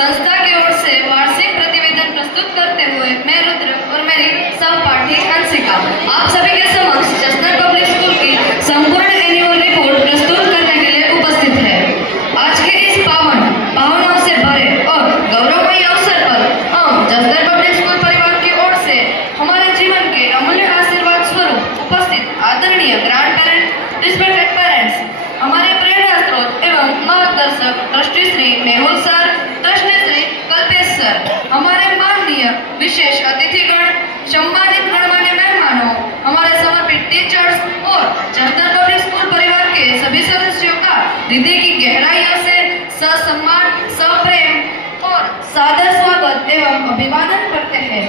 संस्था की ओर से वार्षिक प्रतिवेदन प्रस्तुत करते हुए मैं रुद्र और मेरी सहपाठी हंसिका आप सभी के समक्ष जसनर पब्लिक स्कूल की संपूर्ण एनुअल रिपोर्ट प्रस्तुत करने के लिए उपस्थित है। आज के इस पावन भावनाओं से भरे और गौरवमयी अवसर पर हम जसनर पब्लिक स्कूल परिवार की ओर से हमारे जीवन के अमूल्य आशीर्वाद स्वरूप उपस्थित आदरणीय ग्रैंड पेरेंट, रिस्पेक्टेड पेरेंट्स, हमारे प्रेरणा स्रोत एवं मार्गदर्शक trustee Shri Mehul sir, trustee Shri Kalpesh sir, हमारे माननीय विशेष अतिथिगण, सम्मानित गणमान्य मेहमानों, हमारे समर्पित टीचर्स और जसनर पब्लिक स्कूल परिवार के सभी सदस्यों का हृदय की गहराइयों से ससम्मान, सप्रेम और सादर स्वागत एवं अभिवादन करते हैं।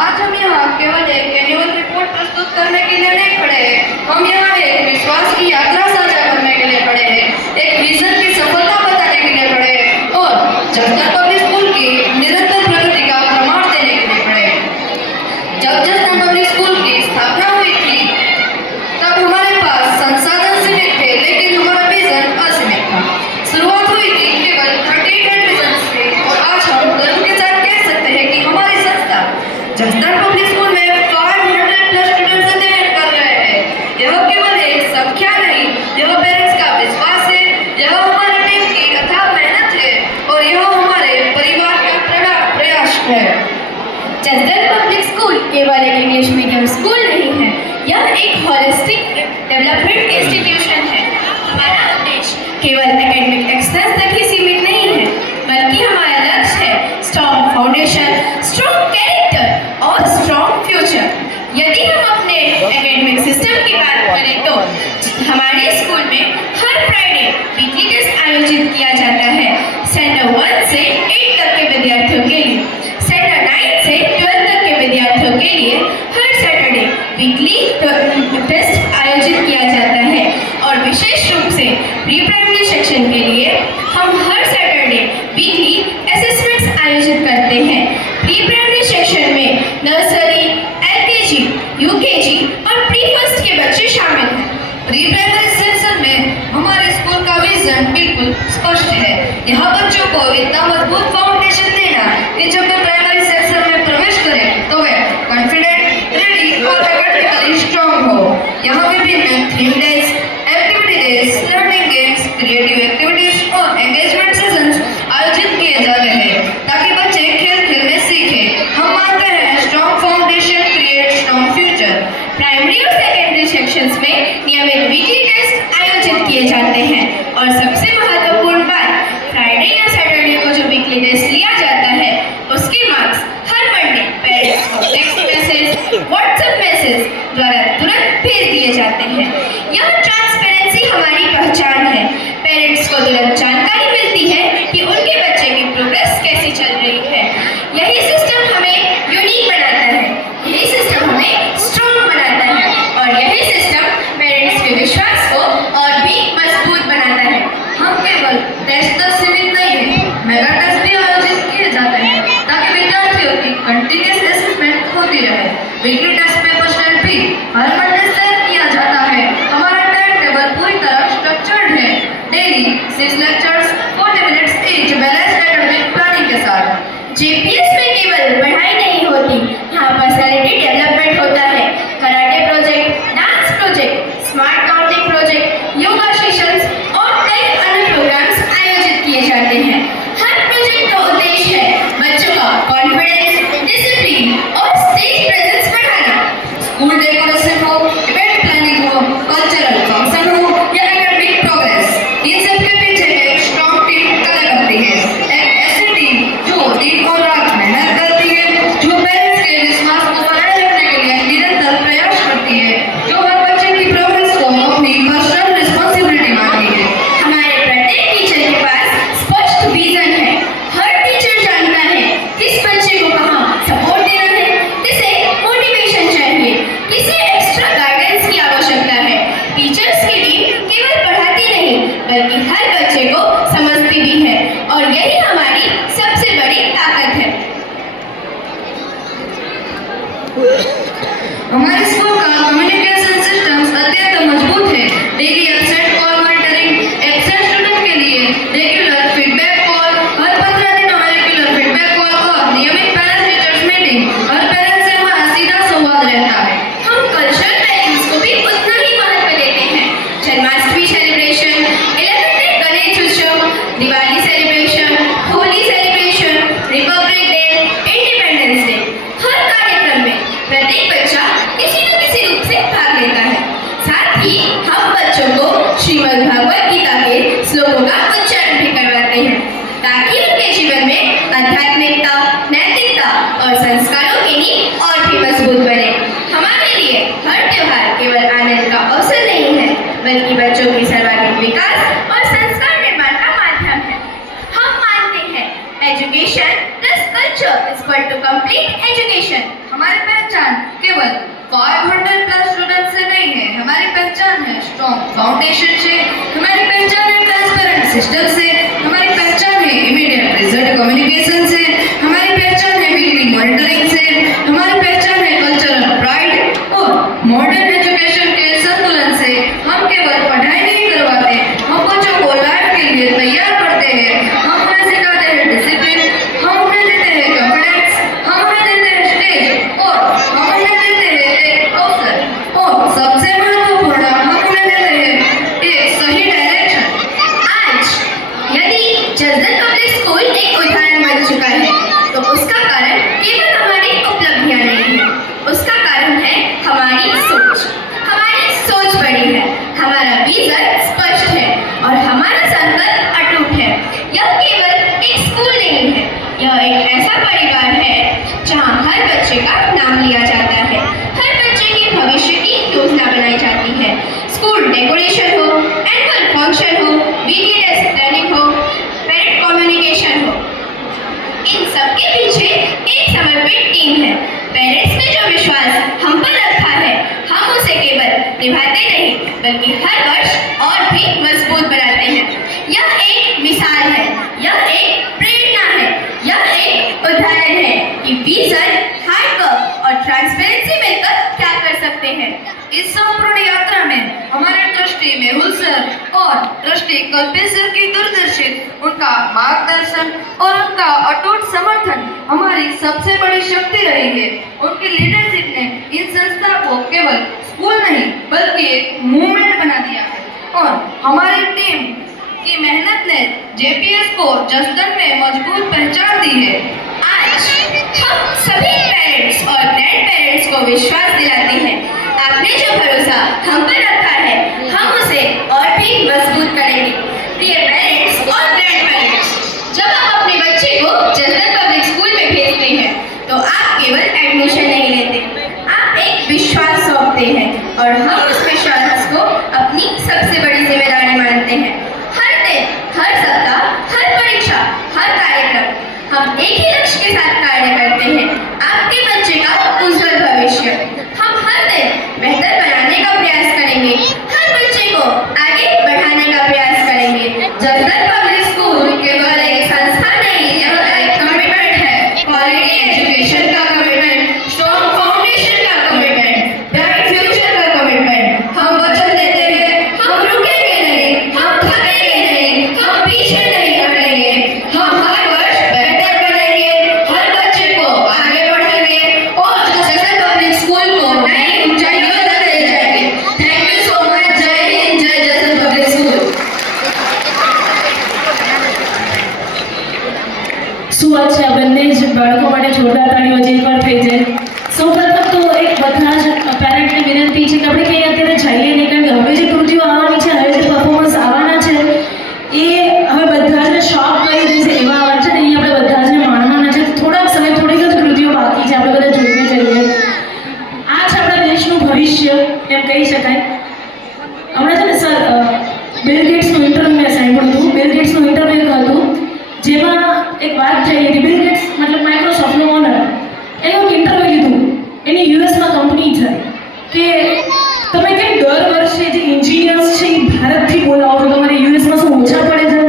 आज हम यहाँ केवल एक एनुअल रिपोर्ट प्रस्तुत करने के लिए नहीं खड़े हैं, हम यहाँ एक विश्वास की यात्रा साझा करने के लिए खड़े हैं, एक विजन की सफलता बताने के लिए खड़े हैं और जसनर पब्लिक स्कूल की निरंतर प्रगति का प्रमाण देने के लिए खड़े हैं। जब जसनर पब्लिक स्कूल की स्थापना हुई थी तब हमारे पास संसाधन सीमित थे, लेकिन हमारा विजन असीमित था। शुरुआत हुई थी केवल 38 एडमिशंस से और आज हम गर्व के साथ कह सकते हैं कि हमारी संस्था जसनर पब्लिक स्कूल में 500 प्लस स्टूडेंट्स अध्ययन कर रहे हैं। यह केवल एक संख्या नहीं, यह पेरेंट्स का विश्वास है, यह हमारी टीम की अथाह मेहनत है और यह हमारे परिवार का प्रगाढ़ प्रयास है। जसनर पब्लिक स्कूल केवल एक इंग्लिश मीडियम स्कूल नहीं है, यह एक होलिस्टिक डेवलपमेंट इंस्टीट्यूशन है। हमारा उद्देश्य केवल एकेडमिक एक्सेलेंस तक ही सीमित नहीं है, बल्कि हमारा लक्ष्य है स्ट्रॉन्ग फाउंडेशन, स्ट्रॉन्ग कैरेक्टर और स्ट्रॉन्ग फ्यूचर। यदि हम अपने एकेडमिक सिस्टम की बात करें तो हमारे स्कूल में हर फ्राइडे वीकली टेस्ट आयोजित किया जाता है। स्टैंडर्ड 1 से 8 तक के विद्यार्थियों के लिए, स्टैंडर्ड 9 से 12 तक के विद्यार्थियों के लिए हर सैटरडे वीकली टेस्ट आयोजित किया जाता है और विशेष रूप से प्री प्राइमरी सेक्शन के लिए हम हर सैटरडे वीकली असेसमेंट्स आयोजित करते हैं। प्री प्राइमरी सेक्शन में नर्सरी, एलकेजी, यूकेजी और प्री फर्स्ट के बच्चे शामिल हैं। प्री प्राइमरी सेक्शन में हमारे स्कूल का विजन बिल्कुल स्पष्ट है। यहाँ बच्चों को इतना मजबूत फाउंडेशन देना कि जब वे प्राइमरी सेक्शन में प्रवेश करें तो वे कॉन्फिडेंट, रेडी और एकेडमिकली स्ट्रॉन्ग हो। यहाँ विभिन्न theme days, activity days, learning games, creative activities और एंगेजमेंट सेशंस आयोजित किए जाते हैं ताकि बच्चे खेल खेल में सीखें। हम मानते हैं strong foundation create strong future. Primary और सेकेंडरी सेक्शंस में नियमित वीकली टेस्ट आयोजित किए जाते हैं और सबसे महत्वपूर्ण बात, फ्राइडे या सैटरडे को जो वीकली टेस्ट लिया जाता है उसके मार्क्स हर मंडे पेरेंट्स को टेक्स्ट मैसेज, व्हाट्सएप मैसेज द्वारा तुरंत भेज दिए जाते हैं। यह ट्रांसपेरेंसी हमारी पहचान है। पेरेंट्स को तुरंत जानकारी मिलती है कि उनके बच्चे की प्रोग्रेस कैसी चल रही है। यही सिस्टम हमें यूनिक बनाता है, यही सिस्टम हमें स्ट्रॉन्ग बनाता है और यही सिस्टम पेरेंट्स के विश्वास को और भी मजबूत बनाता है। हम केवल टेस्ट तक सीमित नहीं है, मेगा टेस्ट भी आयोजित किए जाते हैं ताकि विद्यार्थियों की कंटिन्यूअस असेसमेंट होती रहे। वीकली टेस्ट पेपर स्टैंड भी हर मंडे से किया जाता है। हमारा टाइम टेबल पूरी तरह स्ट्रक्चर्ड है। Daily 6 lectures, 40 minutes each, balance academic planning के साथ। जीपीएस में केवल पढ़ाई नहीं होती, यहाँ पर्सनैलिटी डेवलपमेंट होता है। Karate project, dance project, smart counting project, yoga sessions और कई अन्य प्रोग्राम्स आयोजित किए जाते हैं। हर प्रोजेक्ट का उद्देश्य है बच्चों का कॉन्फिडेंस, डिसिप्लिन और स्टेज प्रेजेंस बढ़ाना। स्कूल डेकोरेशन हो, इवेंट प्लानिंग हो, कल्चरल फंक्शन हो या एकेडमिक प्रोग्रेस, इन सब के पीछे एक स्ट्रॉन्ग टीम कार्य करती है। एक ऐसी टीम जो दिन और रात मेहनत और संस्कारों की नींव और भी मजबूत बने। हमारे लिए हर त्योहार केवल आनंद का अवसर नहीं है, बल्कि बच्चों की सर्वांगीण विकास और संस्कार निर्माण का माध्यम है। हम मानते हैं education plus culture is equal to complete education. हमारी पहचान केवल 500 प्लस स्टूडेंट से नहीं है, हमारी पहचान है स्ट्रॉन्ग फाउंडेशन से, हमारी पहचान है ट्रांसपेरेंट सिस्टम से, हमारी पहचान है इमीडिएट रिजल्ट कम्युनिकेशन से, हमारी पहचान है वीकली मॉनिटरिंग से, हमारी पहचान है कल्चरल प्राइड और मॉडर्न एजुकेशन के संतुलन से। हम केवल पढ़ाई नहीं करवाते, हम बच्चों को लाइफ के लिए तैयार करते हैं। हम उन्हें सिखाते हैं डिसिप्लिन, हम उन्हें देते हैं कॉन्फिडेंस, हम उन्हें देते हैं स्टेज और हम उन्हें देते हैं एक अवसर और सबसे महत्वपूर्ण हम उन्हें देते हैं एक सही डायरेक्शन। आज यदि जसदन पब्लिक स्कूल एक उदाहरण बन चुका है, तो उसका कारण केवल हमारी उपलब्धियां नहीं है, उसका कारण है हमारी सोच। हमारी सोच बड़ी है, हमारा विजन स्पष्ट है और हमारा संकल्प अटूट है। यह केवल एक स्कूल नहीं है, यह एक ऐसा परिवार है जहां हर बच्चे का नाम लिया जाता है, हर बच्चे के भविष्य की योजना बनाई जाती है। स्कूल डेकोरेशन हो, एनुअल फंक्शन हो, वीकली टेस्ट प्लानिंग हो, पेरेंट कम्युनिकेशन हो, इन सब के पीछे एक समर्पित टीम है। पेरेंट्स ने जो विश्वास हम पर रखा है, हम उसे केवल निभाते नहीं बल्कि हर वर्ष और भी मजबूत बनाते हैं। यह एक मिसाल है, यह एक प्रेरणा है, यह एक उदाहरण है कि विजन, हार्डवर्क और ट्रांसपेरेंसी मिलकर क्या कर सकते हैं। इस संपूर्ण यात्रा में हमारे ट्रस्टी मेहुल सर और ट्रस्टी कल्पेश सर की दूरदर्शित उनका मार्गदर्शन और उनका अटूट समर्थन हमारी सबसे बड़ी शक्ति रही है। उनकी लीडरशिप ने इन संस्था को केवल स्कूल नहीं बल्कि एक मूवमेंट बना दिया है और हमारी टीम की मेहनत ने जेपीएस को जसदन में मजबूत पहचान दी है। आज हम सभी पेरेंट्स और ग्रैंड पेरेंट्स को विश्वास दिलाते हैं, आपने जो भरोसा हम पर रखा है, हम उसे और भी मजबूत करेंगे। प्रिय पेरेंट्स और ग्रैंड पेरेंट्स, जब आप अपने बच्चे को जसदन पब्लिक स्कूल में भेजते हैं, तो आप केवल एडमिशन नहीं लेते, आप एक विश्वास सौंपते हैं और हम उस विश्वास को अपनी सबसे बड़ी जिम्मेदारी मानते हैं। हर दिन, हर सप्ताह, हर परीक्षा, हर कार्यक्रम हम एक ही लक्ष्य के साथ कार्य करते हैं, आपके बच्चे का उज्जवल भविष्य। हम हर दिन बेहतर बनाने का प्रयास करेंगे, हर बच्चे को आगे बढ़ाने का प्रयास करेंगे। जसदन पब्लिक स्कूल केवल एक संस्था नहीं, यह एक कमिटमेंट है। क्वालिटी एजुकेशन का कमिटमेंट, स्ट्रॉन्ग फाउंडेशन का कमिटमेंट, ब्राइट फ्यूचर का कमिटमेंट। हम वचन देते हैं, हम रुकेंगे नहीं, हम थकेंगे नहीं, हम पीछे नहीं हटेंगे। हम हर वर्ष बेहतर बनेंगे, हर बच्चे को आगे बढ़ाएंगे और जसदन पब्लिक स्कूल को नई ऊंचाइयों तक ले जाएंगे। Thank you so much. जय हिंद, जय जसदन पब्लिक स्कूल। શું વાત છે? આ બંને જ બાળકો માટે જોરદાર તાળીઓ હજી એકવાર થઈ જાય। સૌપ્રથમ તો એક બધા જ પેરેન્ટને વિનંતી છે કે આપણે કંઈ અત્યારે જઈએ નહીં, કારણ કે હવે જે કૃતિઓ આવવાની છે, હવે જે પરફોર્મન્સ આવવાના છે, એ હવે બધા જ શોખ કરી દેશે એવા આવવાના છે ને, એ આપણે બધા જ માણવાના છે। થોડાક સમય, થોડીક જ કૃતિઓ બાકી છે, આપણે બધા જોઈને જઈએ। આ છે આપણા દેશનું ભવિષ્ય એમ કહી શકાય। હમણાં છે ને સર બિલ ગેટ્સનું ઇન્ટરવ્યૂ મેં સાંભળ્યું હતું। બિલ ગેટ્સનું ઇન્ટરવ્યૂ એક હતું જેમાં એક વાત થઈ હતી। બિલ ગેટ્સ મતલબ માઇક્રોસોફ્ટનો ઓનર, એનું એક ઇન્ટરવ્યૂ લીધું। એની યુએસમાં કંપની છે કે તમે કેમ દર વર્ષે જે એન્જિનિયર્સ છે એ ભારતથી બોલાવો છો? તમારે યુએસમાં શું ઓછા પડે છે?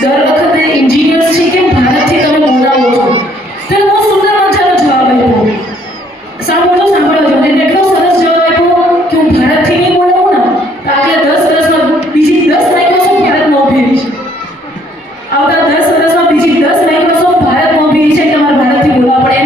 દર વખતે એન્જિનિયર્સ છે કેમ ભારતથી તમે બોલાવો છો? તો બહુ સુંદર મજાનો જવાબ આપ્યો। સાંભળો એને એટલો સરસ જવાબ આપ્યો કે હું ભારતથી નહીં બોલાવું ને તો આગલા 10 વર્ષમાં બીજી 10 માઇક્રોસોફ્ટ ભારતમાં ઊભી રહી છે। આવતા 10 વર્ષમાં બીજી 10 માઇક્રોસોફ્ટ ભારતમાં ઊભી છે, તમારે ભારતથી બોલાવવા પડે।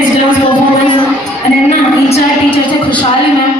બેસ્ટ ડાન્સ પરફોર્મન્સ અને એમના ઇન્ચાર્જ ટીચર છે ખુશાલી મેમ